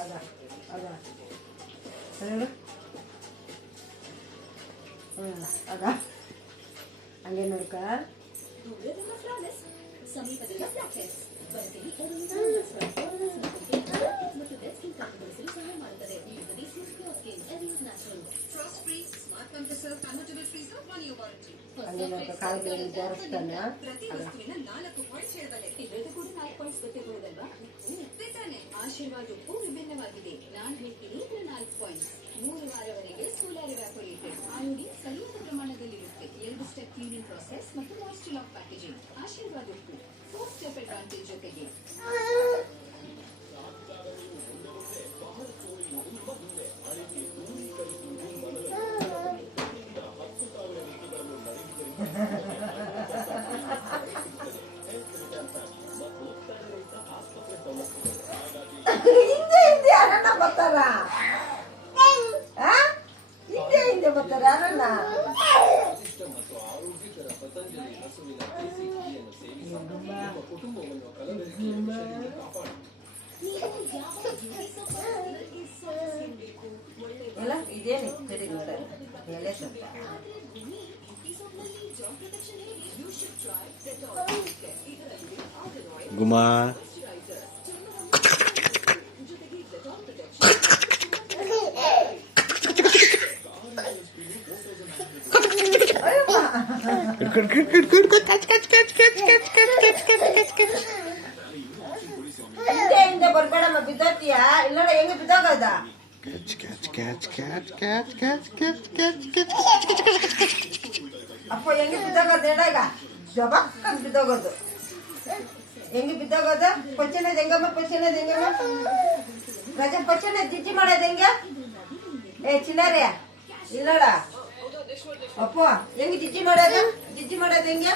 ಅದ ಅದ ಹೇಳು ಅದ ಹಂಗೆ ನೋಡ್ಕ ಸಮೀಪದಲ್ಲಿ ಕಾಲಿಗೆ ಜೋರಿಸ್ತಾನೆ ಆಶೀರ್ವಾದ ಉಪ್ಪು ವಿಭಿನ್ನವಾಗಿದೆ. ನಾನು ಹೇಳ್ತೀನಿ 4 ಪಾಯಿಂಟ್ಸ್. 3 ವಾರವರೆಗೆ ಸೋಲಾರ್ ಎವಾಪೋರೇಟೆಡ್ ಆಯೋಡಿನ್ ಸರಿಯಾದ ಪ್ರಮಾಣದಲ್ಲಿರುತ್ತೆ. 2 ಸ್ಟೆಪ್ ಕ್ಲೀನಿಂಗ್ ಪ್ರಾಸೆಸ್ ಮತ್ತು ಮಾಯಿಶ್ಚರ್ ಲಾಕ್ ಪ್ಯಾಕೇಜಿಂಗ್. ಆಶೀರ್ವಾದ ಉಪ್ಪು 4 ಸ್ಟೆಪ್ ಅಡ್ವಾಂಟೇಜ್ ಜೊತೆಗೆ ಹಿಂದೆ ಯಾರನ್ನ ಬರ್ತಾರ ಹಿಂದೆ ಬರ್ತಾರ ಯಾರನ್ನ ಎಲ್ಲ ಇದೇನು ಸರಿ ನೋಡ ಎಲೆ ಸ್ವಲ್ಪ ಗುಮಾ ಹಿಂದೆ ಬರ್ಬೇಡಮ್ಮ ಬಿದ್ದೋತಿಯ ಇಲ್ಲ ಹೆಂಗ ಬಿದ್ದೋಗದ ಅಪ್ಪ ಹೆಂಗೆ ಬಿದ್ದೋಗೋದು ಎಡಾಗ ಜಬಕ್ಕ ಬಿದ್ದೋಗೋದು ಹೆಂಗೆ ಬಿದ್ದೋಗೋದು ಪಚ್ಚನದ ಹೆಂಗಮ್ಮ ರಜ ಪಚ್ಚನ ಜಿಜ್ಜಿ ಮಾಡೋದು ಹೆಂಗ ಚಿಲ್ಲರೆ ಇಲ್ಲಡ ಅಪ್ಪ ಹೆಂಗೆ ಜಿಜ್ಜಿ ಮಾಡೋದು ಹೆಂಗೆ ಜಿಜ್ಜಿ ಮಾಡೋದು ಹೆಂಗೆ